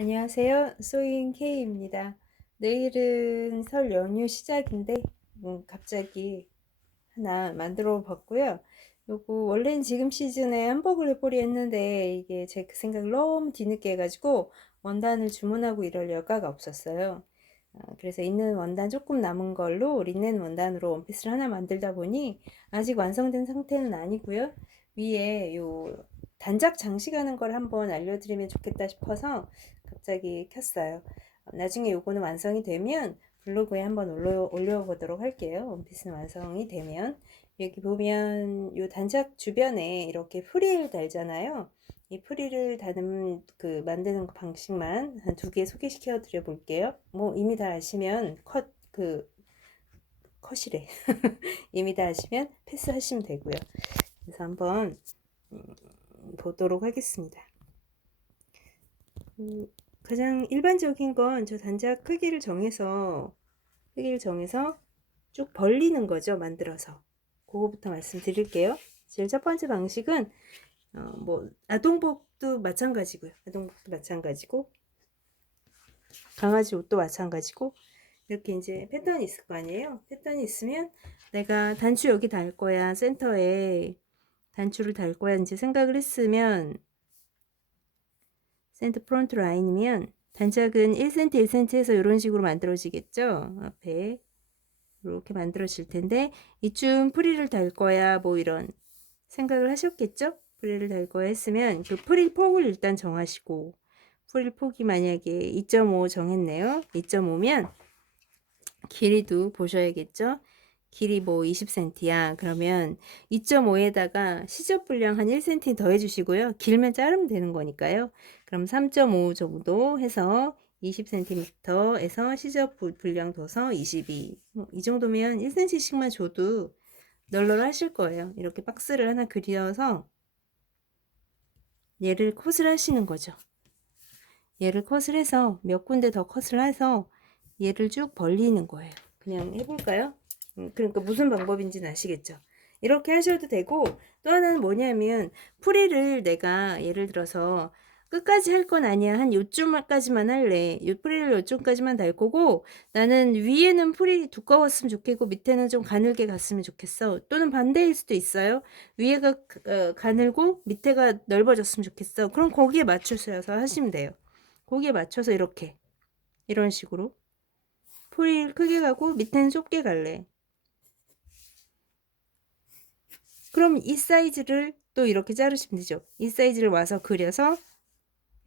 안녕하세요. 소잉 K입니다. 내일은 설 연휴 시작인데 갑자기 하나 만들어 봤고요. 요거 원래는 지금 시즌에 함버글 햇볼이 했는데 이게 제 그 생각을 너무 뒤늦게 해가지고 원단을 주문하고 이럴 여가가 없었어요. 그래서 있는 원단 조금 남은 걸로 린넨 원단으로 원피스를 하나 만들다 보니 아직 완성된 상태는 아니고요. 위에 요 단작 장식하는 걸 한번 알려드리면 좋겠다 싶어서 갑자기 켰어요. 나중에 요거는 완성이 되면 블로그에 한번 올려보도록 할게요. 원피스는 완성이 되면. 여기 보면 요 단작 주변에 이렇게 프릴 달잖아요. 이 프릴을 다는 그 만드는 방식만 한 두 개 소개시켜 드려 볼게요. 뭐 이미 다 아시면 컷이래. 이미 다 아시면 패스하시면 되고요. 그래서 한번 보도록 하겠습니다. 가장 일반적인 건 저 단작 크기를 정해서 쭉 벌리는 거죠. 만들어서 그거부터 말씀드릴게요. 제일 첫 번째 방식은 뭐 아동복도 마찬가지고요. 아동복도 마찬가지고 강아지 옷도 마찬가지고 이렇게 이제 패턴이 있을 거 아니에요. 패턴이 있으면 내가 단추 여기 달 거야. 센터에 단추를 달 거야. 이제 생각을 했으면 센터 프론트 라인이면 단짝은 1cm 1cm 해서 이런 식으로 만들어지겠죠. 앞에 이렇게 만들어질 텐데 이쯤 프릴을 달 거야. 뭐 이런 생각을 하셨겠죠? 프릴을 달 거야 했으면 그 프릴 폭을 일단 정하시고 프릴 폭이 만약에 2.5 정했네요. 2.5면 길이도 보셔야겠죠? 길이 뭐 20cm야. 그러면 2.5에다가 시접 분량 한 1cm 더 해주시고요. 길면 자르면 되는 거니까요. 그럼 3.5 정도 해서 20cm에서 시접 분량 둬서 22. 이 정도면 1cm씩만 줘도 널널하실 거예요. 이렇게 박스를 하나 그려서 얘를 컷을 하시는 거죠. 얘를 컷을 해서 몇 군데 더 컷을 해서 얘를 쭉 벌리는 거예요. 그냥 해볼까요? 그러니까 무슨 방법인지는 아시겠죠? 이렇게 하셔도 되고 또 하나는 뭐냐면 프릴을 내가 예를 들어서 끝까지 할 건 아니야. 한 요쯤까지만 할래. 요 프릴을 요쯤까지만 달 거고 나는 위에는 프릴이 두꺼웠으면 좋겠고 밑에는 좀 가늘게 갔으면 좋겠어. 또는 반대일 수도 있어요. 위에가 가늘고 밑에가 넓어졌으면 좋겠어. 그럼 거기에 맞추셔서 하시면 돼요. 거기에 맞춰서 이런 식으로 프릴 크게 가고 밑에는 좁게 갈래. 그럼 이 사이즈를 또 이렇게 자르시면 되죠. 이 사이즈를 와서 그려서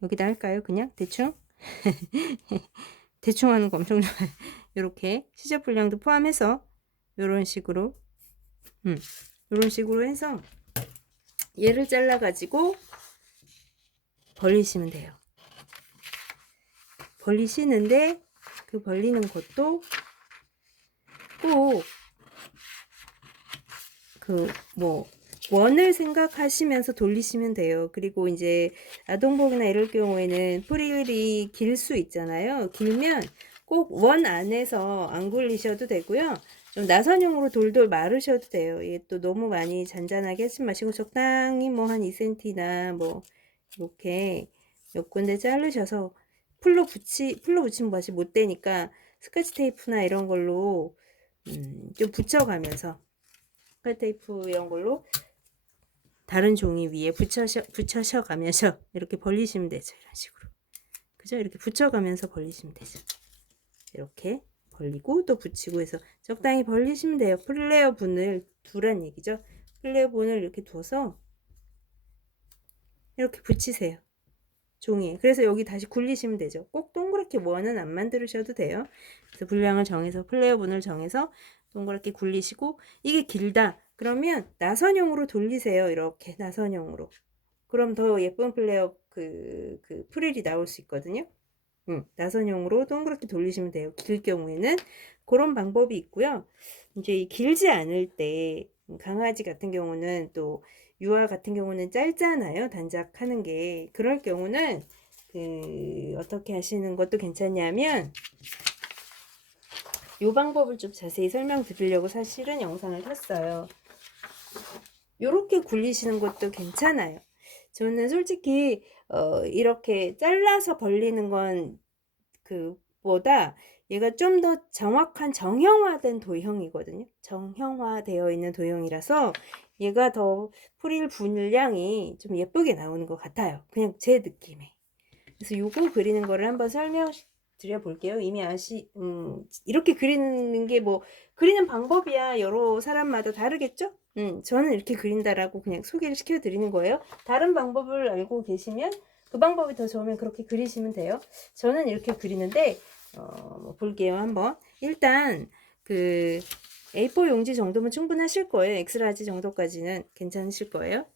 여기다 할까요? 그냥 대충 대충 하는 거 엄청 좋아요. 이렇게 시접 분량도 포함해서 이런 식으로 이런 식으로 해서 얘를 잘라 가지고 벌리시면 돼요. 벌리시는데 그 벌리는 것도 꼭 뭐 원을 생각하시면서 돌리시면 돼요. 그리고 이제 아동복이나 이럴 경우에는 프릴이 길 수 있잖아요. 길면 꼭 원 안에서 안 굴리셔도 되고요. 좀 나선형으로 돌돌 마르셔도 돼요. 이게 또 너무 많이 잔잔하게 하지 마시고 적당히 뭐 한 2cm나 뭐 이렇게 몇 군데 자르셔서 풀로 붙이면 맛이 못 되니까 스카치 테이프나 이런 걸로 좀 붙여가면서 스카테이프 이런 걸로 다른 종이 위에 붙여셔 가면서 이렇게 벌리시면 되죠. 이런 식으로. 그죠? 이렇게 붙여가면서 벌리시면 되죠. 이렇게 벌리고 또 붙이고 해서 적당히 벌리시면 돼요. 플레어 분을 두란 얘기죠. 플레어 분을 이렇게 둬서 이렇게 붙이세요. 종이에. 그래서 여기 다시 굴리시면 되죠. 꼭 동그랗게 원은 안 만드셔도 돼요. 그래서 분량을 정해서 플레어 분을 정해서 동그랗게 굴리시고 이게 길다. 그러면 나선형으로 돌리세요. 이렇게 나선형으로. 그럼 더 예쁜 플레어 그 프릴이 나올 수 있거든요. 나선형으로 동그랗게 돌리시면 돼요. 길 경우에는 그런 방법이 있고요. 이제 길지 않을 때 강아지 같은 경우는 또 유아 같은 경우는 짧잖아요. 단작하는 게. 그럴 경우는 어떻게 하시는 것도 괜찮냐면 이 방법을 좀 자세히 설명드리려고 사실은 영상을 켰어요. 요렇게 굴리시는 것도 괜찮아요. 저는 솔직히 이렇게 잘라서 벌리는 건 그보다 얘가 좀 더 정확한 정형화된 도형이거든요. 정형화되어 있는 도형이라서 얘가 더 프릴 분량이 좀 예쁘게 나오는 것 같아요. 그냥 제 느낌에. 그래서 요거 그리는 거를 한번 설명드려 볼게요. 이미 이렇게 그리는 게 뭐 그리는 방법이야 여러 사람마다 다르겠죠? 저는 이렇게 그린다라고 그냥 소개를 시켜 드리는 거예요. 다른 방법을 알고 계시면 그 방법이 더 좋으면 그렇게 그리시면 돼요. 저는 이렇게 그리는데 뭐 볼게요. 한번 일단 그 A4 용지 정도면 충분하실 거예요. 엑스라지 정도까지는 괜찮으실 거예요.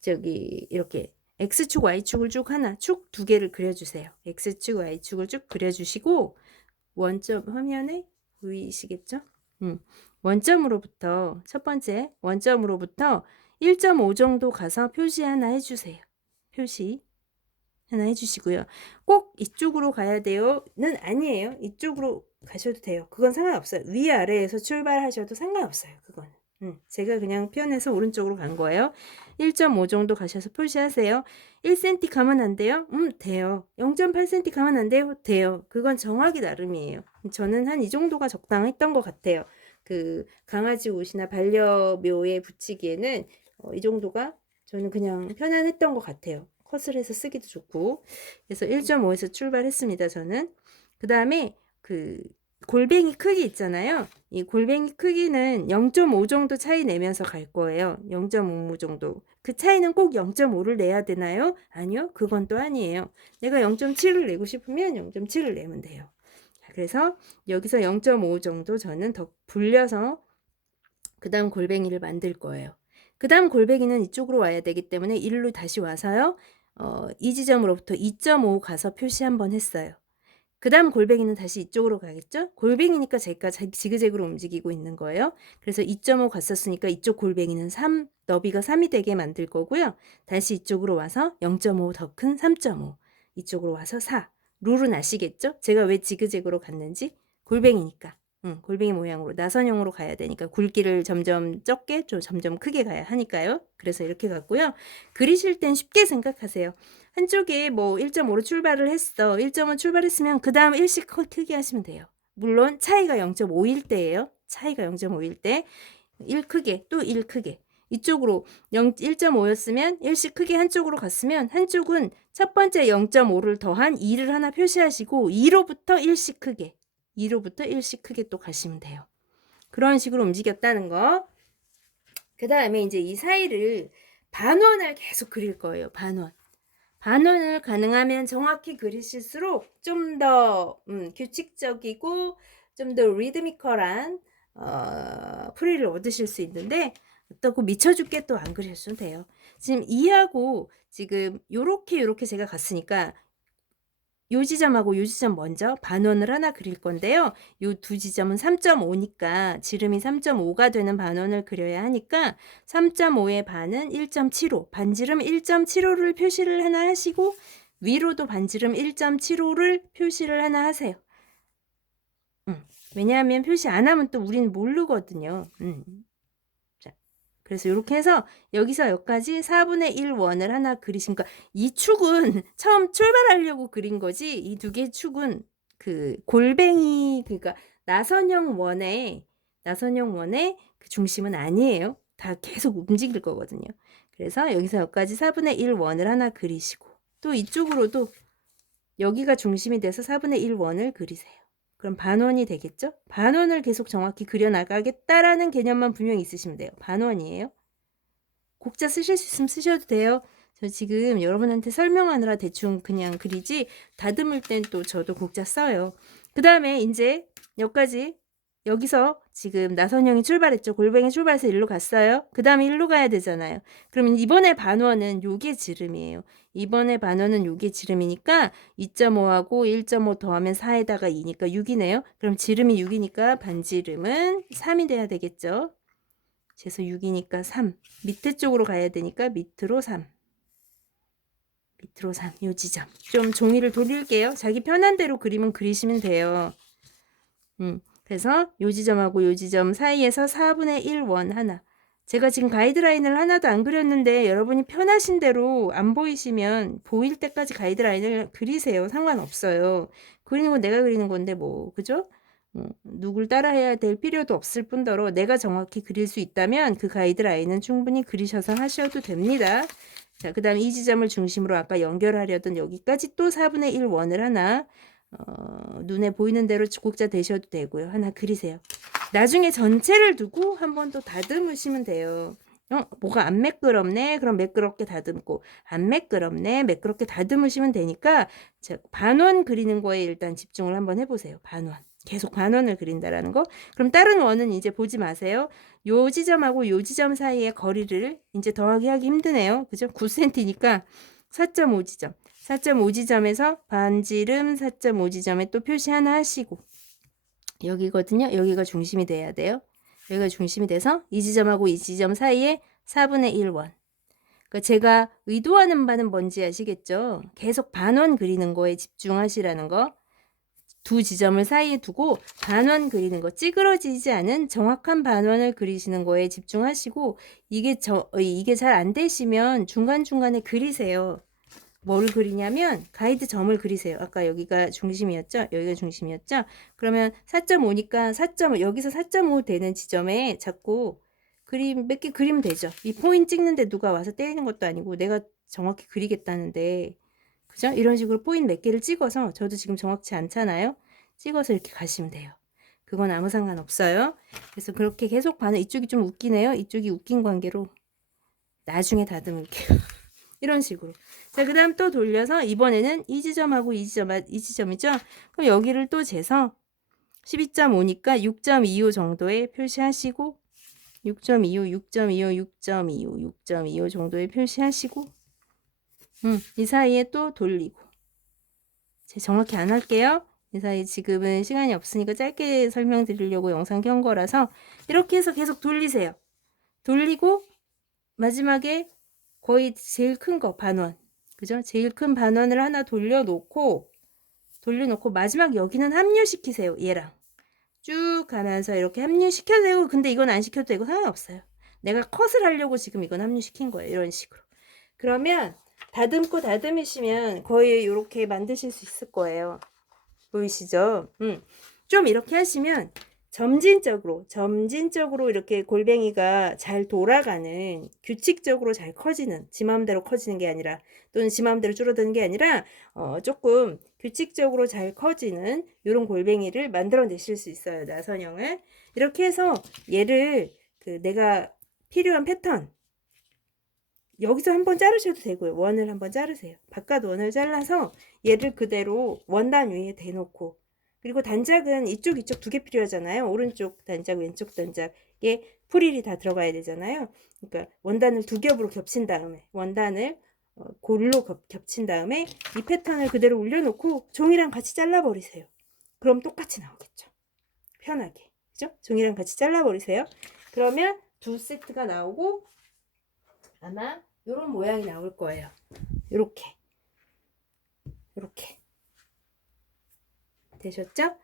저기 이렇게 X축, Y축을 쭉 하나, 축 두 개를 그려주세요. X축, Y축을 쭉 그려주시고 원점 화면에 보이시겠죠? 원점으로부터 첫 번째 원점으로부터 1.5 정도 가서 표시 하나 해주세요. 표시 하나 해주시고요. 꼭 이쪽으로 가야 돼요는 아니에요. 이쪽으로 가셔도 돼요. 그건 상관없어요. 위아래에서 출발하셔도 상관없어요. 그건. 제가 그냥 편해서 오른쪽으로 간 거예요. 1.5 정도 가셔서 표시하세요. 1cm 가면 안 돼요? 돼요. 0.8cm 가면 안 돼요? 돼요. 그건 정하기 나름이에요. 저는 한 이 정도가 적당했던 것 같아요. 그 강아지 옷이나 반려묘에 붙이기에는 이 정도가 저는 그냥 편안했던 것 같아요. 컷을 해서 쓰기도 좋고. 그래서 1.5에서 출발했습니다. 저는. 그 다음에 그 골뱅이 크기 있잖아요. 이 골뱅이 크기는 0.5 정도 차이 내면서 갈 거예요. 0.5 정도. 그 차이는 꼭 0.5를 내야 되나요? 아니요. 그건 또 아니에요. 내가 0.7을 내고 싶으면 0.7을 내면 돼요. 그래서 여기서 0.5 정도 저는 더 불려서 그 다음 골뱅이를 만들 거예요. 그 다음 골뱅이는 이쪽으로 와야 되기 때문에 일로 다시 와서요. 이 지점으로부터 2.5 가서 표시 한번 했어요. 그 다음 골뱅이는 다시 이쪽으로 가겠죠? 골뱅이니까 제가 지그재그로 움직이고 있는 거예요. 그래서 2.5 갔었으니까 이쪽 골뱅이는 3, 너비가 3이 되게 만들 거고요. 다시 이쪽으로 와서 0.5 더 큰 3.5. 이쪽으로 와서 4. 룰은 아시겠죠? 제가 왜 지그재그로 갔는지? 골뱅이니까. 골뱅이 모양으로 나선형으로 가야 되니까 굵기를 점점 적게 좀 점점 크게 가야 하니까요. 그래서 이렇게 갔고요. 그리실 땐 쉽게 생각하세요. 한쪽에 뭐 1.5로 출발을 했어. 1.5 출발했으면 그 다음 일씩 크게 하시면 돼요. 물론 차이가 0.5일 때예요. 차이가 0.5일 때 1 크게 또 1 크게 이쪽으로 1.5였으면 1씩 크게 한쪽으로 갔으면 한쪽은 첫 번째 0.5를 더한 2를 하나 표시하시고 2로부터 1씩 크게 2로부터 1씩 크게 또 가시면 돼요. 그런 식으로 움직였다는 거. 그 다음에 이제 이 사이를 반원을 계속 그릴 거예요. 반원을 가능하면 정확히 그리실수록 좀 더 규칙적이고 좀 더 리드미컬한 프리를 얻으실 수 있는데 어떻고 미쳐 죽게 또 안 그리셔도 돼요. 지금 2하고 지금 요렇게 제가 갔으니까 요 지점하고 요 지점 먼저 반원을 하나 그릴 건데요. 요 두 지점은 3.5니까 지름이 3.5가 되는 반원을 그려야 하니까 3.5의 반은 1.75, 반지름 1.75를 표시를 하나 하시고 위로도 반지름 1.75를 표시를 하나 하세요. 왜냐하면 표시 안 하면 또 우리는 모르거든요. 그래서 이렇게 해서 여기서 여기까지 4분의 1 원을 하나 그리시니까 이 축은 처음 출발하려고 그린 거지 이 두 개의 축은 그 골뱅이 그러니까 나선형 원의 그 중심은 아니에요. 다 계속 움직일 거거든요. 그래서 여기서 여기까지 4분의 1 원을 하나 그리시고 또 이쪽으로도 여기가 중심이 돼서 4분의 1 원을 그리세요. 그럼 반원이 되겠죠? 반원을 계속 정확히 그려나가겠다라는 개념만 분명히 있으시면 돼요. 반원이에요. 곡자 쓰실 수 있으면 쓰셔도 돼요. 저 지금 여러분한테 설명하느라 대충 그냥 그리지 다듬을 땐 또 저도 곡자 써요. 그 다음에 이제 여기까지 여기서 지금 나선형이 출발했죠. 골뱅이 출발해서 일로 갔어요. 그 다음에 일로 가야 되잖아요. 그러면 이번에 반원은 요게 지름이에요. 이번에 반원은 요게 지름이니까 2.5하고 1.5 더하면 4에다가 2니까 6이네요. 그럼 지름이 6이니까 반지름은 3이 돼야 되겠죠. 그래서 6이니까 3. 밑에 쪽으로 가야 되니까 밑으로 3. 밑으로 3. 요 지점. 좀 종이를 돌릴게요. 자기 편한 대로 그림은 그리시면 돼요. 그래서 요 지점하고 요 지점 사이에서 4분의 1 원 하나. 제가 지금 가이드라인을 하나도 안 그렸는데 여러분이 편하신 대로 안 보이시면 보일 때까지 가이드라인을 그리세요. 상관없어요. 그리는 건 내가 그리는 건데 뭐 그죠? 누굴 따라해야 될 필요도 없을 뿐더러 내가 정확히 그릴 수 있다면 그 가이드라인은 충분히 그리셔서 하셔도 됩니다. 자, 그 다음 이 지점을 중심으로 아까 연결하려던 여기까지 또 4분의 1 원을 하나 눈에 보이는 대로 곡자 대셔도 되고요. 하나 그리세요. 나중에 전체를 두고 한 번 또 다듬으시면 돼요. 뭐가 안 매끄럽네? 그럼 매끄럽게 다듬고, 안 매끄럽네? 매끄럽게 다듬으시면 되니까, 자, 반원 그리는 거에 일단 집중을 한번 해보세요. 반원. 계속 반원을 그린다라는 거. 그럼 다른 원은 이제 보지 마세요. 요 지점하고 요 지점 사이의 거리를 이제 더하기 하기 힘드네요. 그죠? 9cm니까 4.5지점. 4.5지점에서 반지름 4.5지점에 또 표시 하나 하시고, 여기거든요. 여기가 중심이 돼야 돼요. 여기가 중심이 돼서 이 지점하고 이 지점 사이에 4분의 1원. 그러니까 제가 의도하는 바는 뭔지 아시겠죠? 계속 반원 그리는 거에 집중하시라는 거. 두 지점을 사이에 두고 반원 그리는 거, 찌그러지지 않은 정확한 반원을 그리시는 거에 집중하시고, 이게 잘 안 되시면 중간중간에 그리세요. 뭘 그리냐면 가이드 점을 그리세요. 아까 여기가 중심이었죠? 여기가 중심이었죠? 그러면 4.5니까 4.5, 여기서 4.5 되는 지점에 자꾸 몇 개 그리면 되죠. 이 포인트 찍는데 누가 와서 때리는 것도 아니고 내가 정확히 그리겠다는데, 그죠? 이런 식으로 포인트 몇 개를 찍어서, 저도 지금 정확치 않잖아요. 찍어서 이렇게 가시면 돼요. 그건 아무 상관없어요. 그래서 그렇게 계속 반응. 이쪽이 좀 웃기네요. 이쪽이 웃긴 관계로 나중에 다듬을게요. 이런 식으로. 자, 그 다음 또 돌려서 이번에는 이 지점하고 이 지점이죠. 그럼 여기를 또 재서 12.5니까 6.25 정도에 표시하시고, 6.25, 6.25, 6.25, 6.25 정도에 표시하시고, 이 사이에 또 돌리고. 제가 정확히 안 할게요. 이 사이 지금은 시간이 없으니까 짧게 설명드리려고 영상 켠 거라서 이렇게 해서 계속 돌리세요. 돌리고 마지막에 거의 제일 큰 거 반원, 그죠? 제일 큰 반원을 하나 돌려놓고 마지막 여기는 합류시키세요. 얘랑 쭉 가면서 이렇게 합류시켜도 되고, 근데 이건 안 시켜도 되고 상관없어요. 내가 컷을 하려고 지금 이건 합류시킨 거예요. 이런 식으로. 그러면 다듬으시면 거의 이렇게 만드실 수 있을 거예요. 보이시죠? 좀 이렇게 하시면 점진적으로 이렇게 골뱅이가 잘 돌아가는, 규칙적으로 잘 커지는, 지 마음대로 커지는 게 아니라, 또는 지 마음대로 줄어드는 게 아니라, 조금 규칙적으로 잘 커지는 이런 골뱅이를 만들어내실 수 있어요. 나선형을. 이렇게 해서 얘를 내가 필요한 패턴, 여기서 한번 자르셔도 되고요. 원을 한번 자르세요. 바깥 원을 잘라서 얘를 그대로 원단 위에 대놓고, 그리고 단작은 이쪽 두 개 필요하잖아요. 오른쪽 단작, 왼쪽 단작에 프릴이 다 들어가야 되잖아요. 그러니까 원단을 두 겹으로 겹친 다음에, 원단을 골로 겹친 다음에 이 패턴을 그대로 올려놓고 종이랑 같이 잘라버리세요. 그럼 똑같이 나오겠죠. 편하게. 그죠? 종이랑 같이 잘라버리세요. 그러면 두 세트가 나오고 아마 이런 모양이 나올 거예요. 이렇게 되셨죠?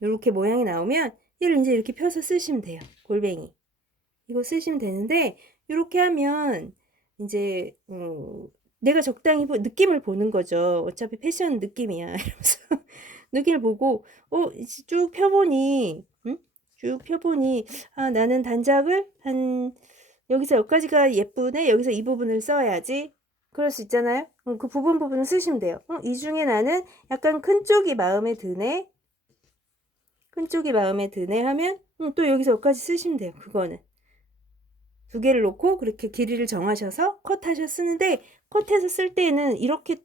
이렇게 모양이 나오면 얘를 이제 이렇게 펴서 쓰시면 돼요. 골뱅이 이거 쓰시면 되는데, 이렇게 하면 이제 내가 적당히 느낌을 보는 거죠. 어차피 패션 느낌이야. 이러면서 느낌을 보고 쭉 펴보니 나는 단작을 여기서 여기까지가 예쁘네. 여기서 이 부분을 써야지. 그럴 수 있잖아요. 그 부분을 쓰시면 돼요. 이 중에 나는 약간 큰 쪽이 마음에 드네. 하면 또 여기서 여기까지 쓰시면 돼요. 그거는 두 개를 놓고 그렇게 길이를 정하셔서 컷하셔 쓰는데, 컷해서 쓸 때에는 이렇게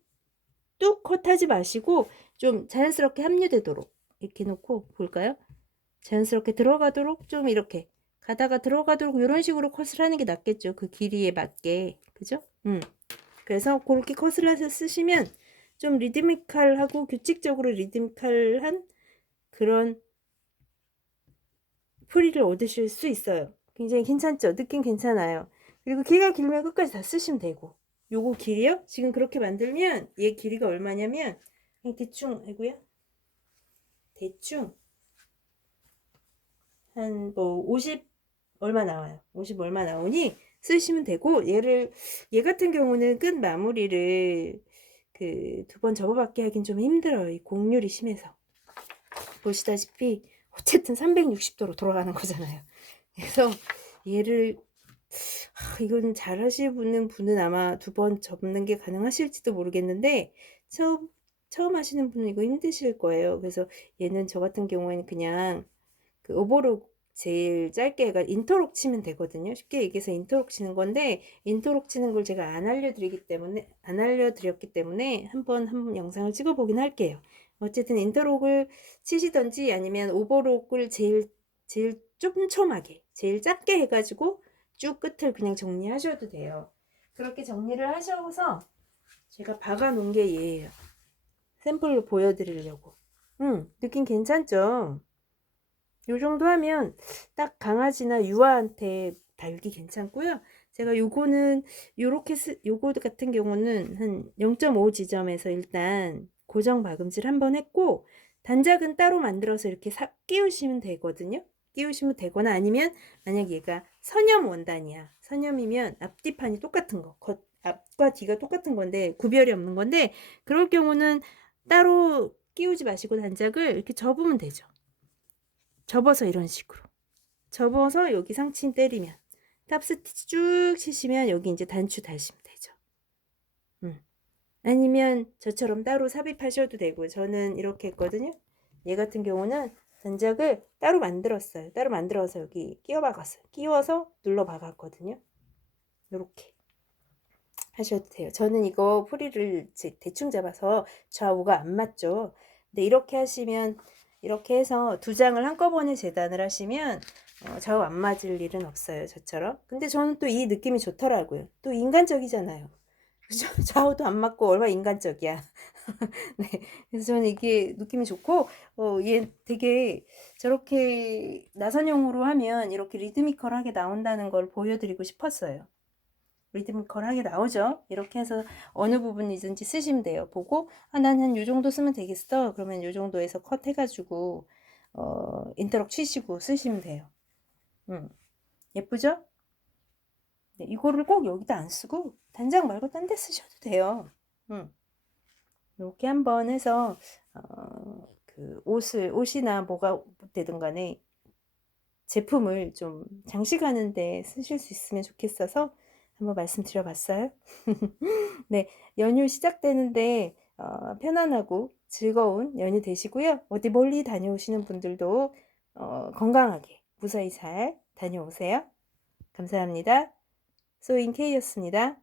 뚝 컷하지 마시고 좀 자연스럽게 합류되도록 이렇게 놓고 볼까요? 자연스럽게 들어가도록 좀 이렇게 가다가 들어가도록 이런 식으로 컷을 하는 게 낫겠죠. 그 길이에 맞게. 그죠? 그래서 그렇게 컷을 해서 쓰시면 좀 리드미컬하고 규칙적으로 리드미컬한 그런 프리를 얻으실 수 있어요. 굉장히 괜찮죠? 느낌 괜찮아요. 그리고 길이가 길면 끝까지 다 쓰시면 되고, 요거 길이요? 지금 그렇게 만들면 얘 길이가 얼마냐면 대충 대충 한 뭐 얼마 나와요. 50 얼마 나오니 쓰시면 되고, 얘 같은 경우는 끝 마무리를 그 2번 접어받기 하긴 좀 힘들어요. 이 곡률이 심해서. 보시다시피 어쨌든 360도로 돌아가는 거잖아요. 그래서 얘를 이건 잘 하시는 분은 아마 2번 접는 게 가능하실지도 모르겠는데, 처음 하시는 분은 이거 힘드실 거예요. 그래서 얘는 저 같은 경우에는 그냥 그 오버록 제일 짧게 해가 인터록 치면 되거든요. 쉽게 얘기해서 인터록 치는 건데, 인터록 치는 걸 제가 안 알려드렸기 때문에 한번 영상을 찍어보긴 할게요. 어쨌든 인터록을 치시던지 아니면 오버록을 제일 촘촘하게, 제일 작게 해가지고 쭉 끝을 그냥 정리하셔도 돼요. 그렇게 정리를 하셔서 제가 박아 놓은 게 얘예요. 샘플로 보여드리려고. 느낌 괜찮죠? 요 정도 하면 딱 강아지나 유아한테 달기 괜찮고요. 제가 요거는 요거 같은 경우는 한 0.5 지점에서 일단 고정 박음질 한번 했고, 단작은 따로 만들어서 이렇게 끼우시면 되거든요. 끼우시면 되거나, 아니면 만약 얘가 선염 원단이야. 선염이면 앞뒤판이 똑같은 거, 앞과 뒤가 똑같은 건데 구별이 없는 건데, 그럴 경우는 따로 끼우지 마시고 단작을 이렇게 접으면 되죠. 접어서 이런 식으로 접어서 여기 상침 때리면, 탑스티치 쭉 치시면 여기 이제 단추 다시면 되죠. 아니면 저처럼 따로 삽입하셔도 되고, 저는 이렇게 했거든요. 얘 같은 경우는 단작을 따로 만들었어요. 따로 만들어서 여기 끼워 박았어요. 끼워서 눌러 박았거든요. 이렇게 하셔도 돼요. 저는 이거 풀이를 대충 잡아서 좌우가 안 맞죠. 근데 이렇게 하시면, 이렇게 해서 2장을 한꺼번에 재단을 하시면 좌우 안 맞을 일은 없어요. 저처럼. 근데 저는 또 이 느낌이 좋더라고요. 또 인간적이잖아요. 그죠? 좌우도 안 맞고 얼마나 인간적이야. 네. 그래서 저는 이게 느낌이 좋고, 얘 되게 저렇게 나선형으로 하면 이렇게 리드미컬하게 나온다는 걸 보여드리고 싶었어요. 리드미컬하게 나오죠. 이렇게 해서 어느 부분이든지 쓰시면 돼요. 보고, 난 한 요 정도 쓰면 되겠어. 그러면 요 정도에서 컷 해가지고 인터럭 치시고 쓰시면 돼요. 예쁘죠? 네, 이거를 꼭 여기다 안 쓰고 단장 말고 딴 데 쓰셔도 돼요. 이렇게 한번 해서 그 옷이나 뭐가 되든 간에 제품을 좀 장식하는 데 쓰실 수 있으면 좋겠어서 한번 말씀드려봤어요. 네, 연휴 시작되는데 편안하고 즐거운 연휴 되시고요. 어디 멀리 다녀오시는 분들도 건강하게 무사히 잘 다녀오세요. 감사합니다. 소인 K였습니다.